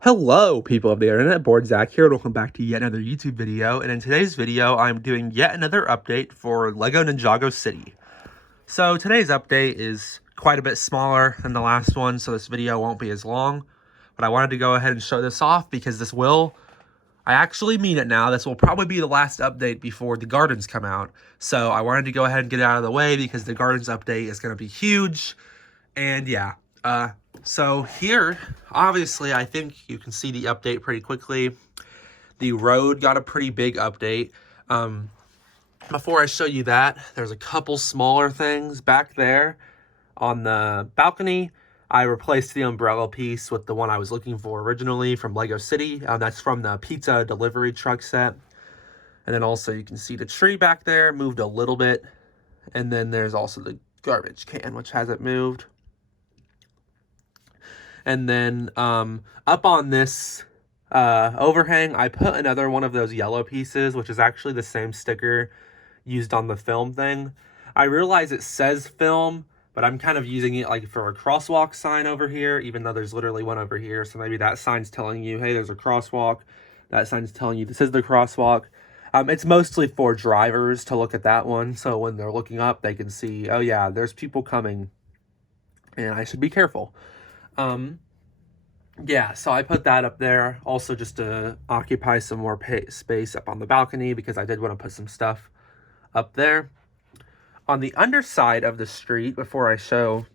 Hello, people of the internet. Board Zach here, and welcome back to yet another YouTube video. And in today's video, I'm doing yet another update for LEGO Ninjago City. So today's update is quite a bit smaller than the last one, so this video won't be as long. But I wanted to go ahead and show this off because I actually mean it now, this will probably be the last update before the gardens come out. So I wanted to go ahead and get it out of the way because the gardens update is going to be huge. And yeah, so here, obviously, I think you can see the update pretty quickly. The road got a pretty big update. Before I show you that, there's a couple smaller things back there on the balcony. I replaced the umbrella piece with the one I was looking for originally from LEGO City. That's from the pizza delivery truck set. And then also you can see the tree back there moved a little bit. And then there's also the garbage can, which hasn't moved. And then up on this overhang, I put another one of those yellow pieces, which is actually the same sticker used on the film thing. I realize it says film, but I'm kind of using it like for a crosswalk sign over here, even though there's literally one over here. So maybe that sign's telling you, hey, there's a crosswalk. That sign's telling you this is the crosswalk. It's mostly for drivers to look at that one. So when they're looking up, they can see, oh yeah, there's people coming and I should be careful. Yeah, so I put that up there also just to occupy some more space up on the balcony because I did want to put some stuff up there. On the underside of the street, before I show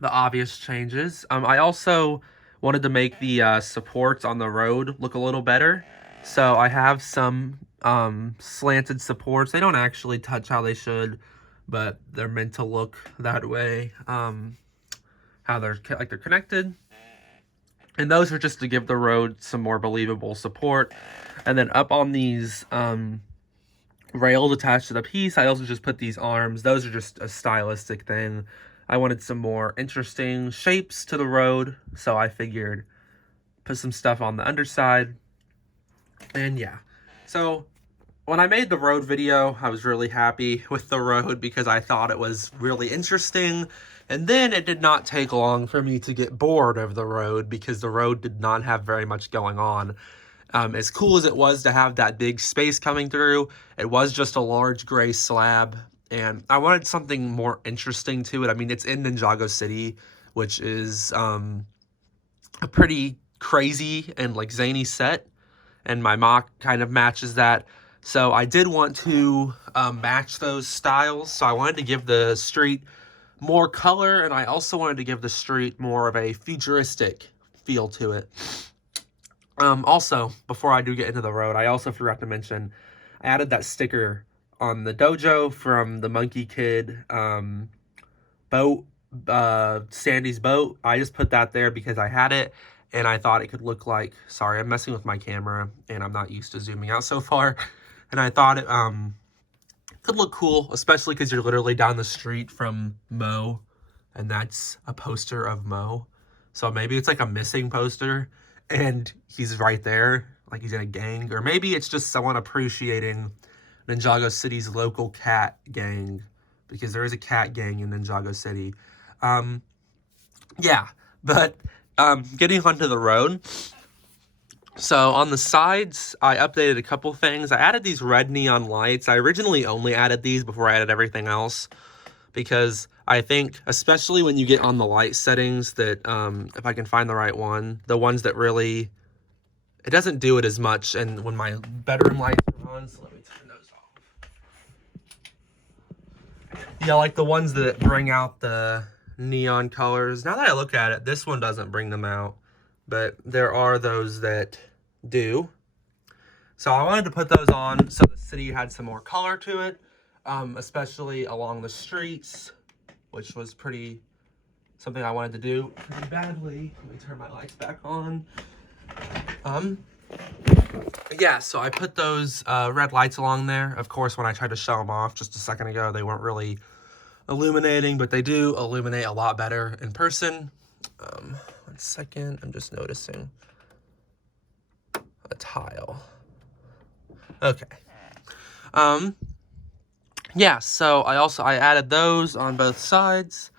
the obvious changes, I also wanted to make the supports on the road look a little better. So I have some slanted supports. They don't actually touch how they should, but they're meant to look that way. How they're connected. And those are just to give the road some more believable support. And then up on these rails attached to the piece, I also just put these arms. Those are just a stylistic thing. I wanted some more interesting shapes to the road, so I figured put some stuff on the underside. And yeah, so when I made the road video, I was really happy with the road because I thought it was really interesting. And then it did not take long for me to get bored of the road because the road did not have very much going on. As cool as it was to have that big space coming through, it was just a large gray slab. And I wanted something more interesting to it. I mean, it's in Ninjago City, which is a pretty crazy and like zany set. And my MOC kind of matches that. So I did want to match those styles. So I wanted to give the street more color, and I also wanted to give the street more of a futuristic feel to it. Also, before I do get into the road, I also forgot to mention, I added that sticker on the dojo from the Monkey Kid boat, Sandy's boat. I just put that there because I had it, and I thought it could look like, sorry, I'm messing with my camera, and I'm not used to zooming out so far, and I thought it, could look cool, especially because you're literally down the street from Mo, and that's a poster of Mo. So maybe it's like a missing poster, and he's right there, like he's in a gang. Or maybe it's just someone appreciating Ninjago City's local cat gang, because there is a cat gang in Ninjago City. Yeah, but getting onto the road. So on the sides, I updated a couple things. I added these red neon lights. I originally only added these before I added everything else because I think, especially when you get on the light settings, that if I can find the right one, the ones that really, it doesn't do it as much. And when my bedroom lights are on, so let me turn those off. Yeah, like the ones that bring out the neon colors. Now that I look at it, this one doesn't bring them out. But there are those that do. So I wanted to put those on so the city had some more color to it, especially along the streets, which was something I wanted to do pretty badly. Let me turn my lights back on. Yeah, so I put those red lights along there. Of course, when I tried to show them off just a second ago, they weren't really illuminating, but they do illuminate a lot better in person. 1 second, I'm just noticing a tile. Okay. Yeah, so I added those on both sides,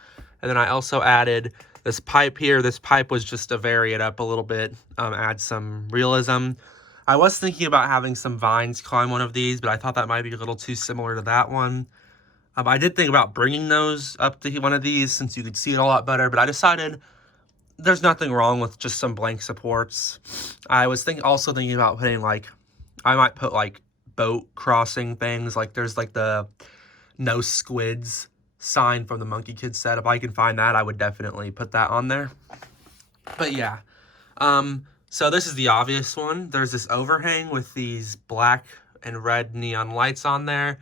and then I also added this pipe here. This pipe was just to vary it up a little bit, add some realism. I was thinking about having some vines climb one of these, but I thought that might be a little too similar to that one. I did think about bringing those up to one of these since you could see it a lot better, but I decided there's nothing wrong with just some blank supports. I was also thinking about putting, like, I might put, like, boat crossing things. Like, there's, like, the no squids sign from the Monkey Kids set. If I can find that, I would definitely put that on there. But, yeah. So this is the obvious one. There's this overhang with these black and red neon lights on there.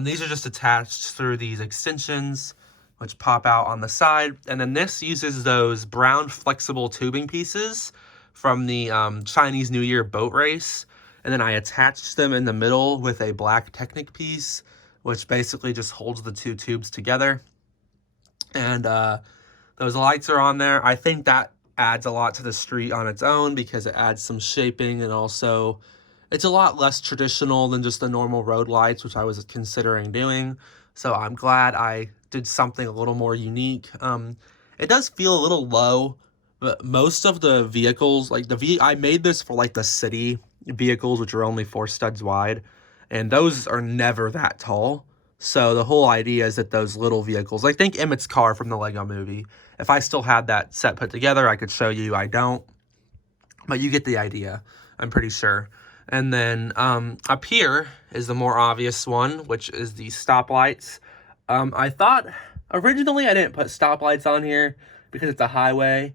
These are just attached through these extensions, which pop out on the side. And then this uses those brown flexible tubing pieces from the Chinese New Year boat race. And then I attached them in the middle with a black Technic piece, which basically just holds the two tubes together. And those lights are on there. I think that adds a lot to the street on its own because it adds some shaping, and also it's a lot less traditional than just the normal road lights, which I was considering doing. So I'm glad I did something a little more unique. It does feel a little low, but most of the vehicles, like I made this for like the city vehicles, which are only 4 studs wide, and those are never that tall. So the whole idea is that those little vehicles, like think Emmett's car from the Lego movie. If I still had that set put together, I could show you. I don't, but you get the idea, I'm pretty sure. And then up here is the more obvious one, which is the stoplights. I thought originally I didn't put stoplights on here because it's a highway,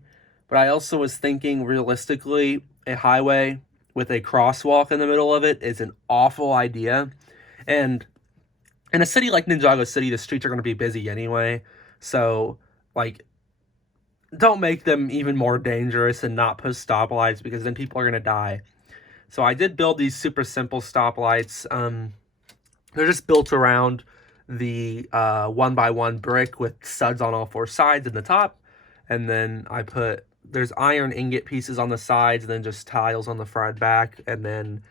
but I also was thinking realistically a highway with a crosswalk in the middle of it is an awful idea. And in a city like Ninjago City, the streets are going to be busy anyway. So, like, don't make them even more dangerous and not put stoplights, because then people are going to die. So I did build these super simple stoplights. They're just built around the 1x1 brick with studs on all 4 sides and the top. And then there's iron ingot pieces on the sides, and then just tiles on the front and back. And then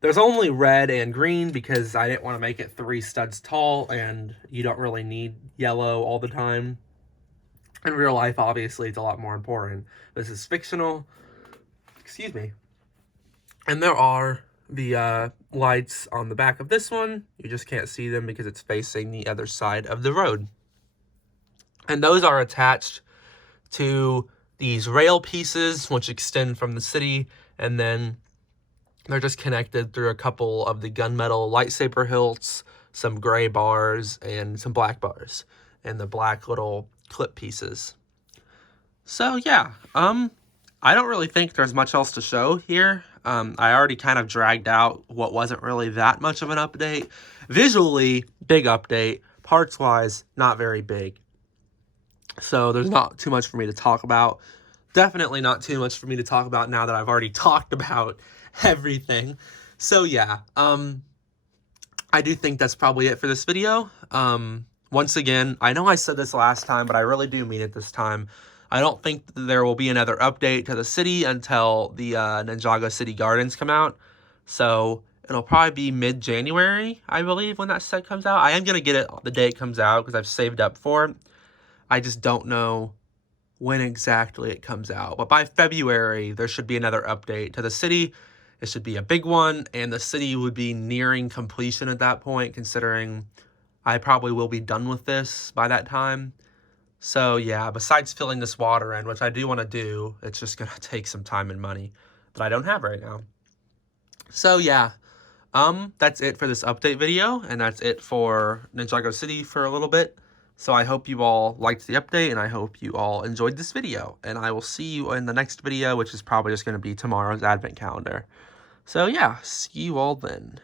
there's only red and green because I didn't want to make it 3 studs tall, and you don't really need yellow all the time. In real life, obviously, it's a lot more important. This is fictional. Excuse me. And there are the lights on the back of this one. You just can't see them because it's facing the other side of the road. And those are attached to these rail pieces, which extend from the city, and then they're just connected through a couple of the gunmetal lightsaber hilts, some gray bars, and some black bars, and the black little clip pieces. So yeah, I don't really think there's much else to show here. I already kind of dragged out what wasn't really that much of an update. Visually, big update. Parts-wise, not very big. So there's not too much for me to talk about. Definitely not too much for me to talk about now that I've already talked about everything. So yeah, I do think that's probably it for this video. Once again, I know I said this last time, but I really do mean it this time. I don't think there will be another update to the city until the Ninjago City Gardens come out. So it'll probably be mid-January, I believe, when that set comes out. I am going to get it the day it comes out because I've saved up for it. I just don't know when exactly it comes out. But by February, there should be another update to the city. It should be a big one, and the city would be nearing completion at that point, considering I probably will be done with this by that time. So yeah, besides filling this water in, which I do want to do, it's just going to take some time and money that I don't have right now. So yeah, that's it for this update video, and that's it for Ninjago City for a little bit. So I hope you all liked the update, and I hope you all enjoyed this video. And I will see you in the next video, which is probably just going to be tomorrow's advent calendar. So yeah, see you all then.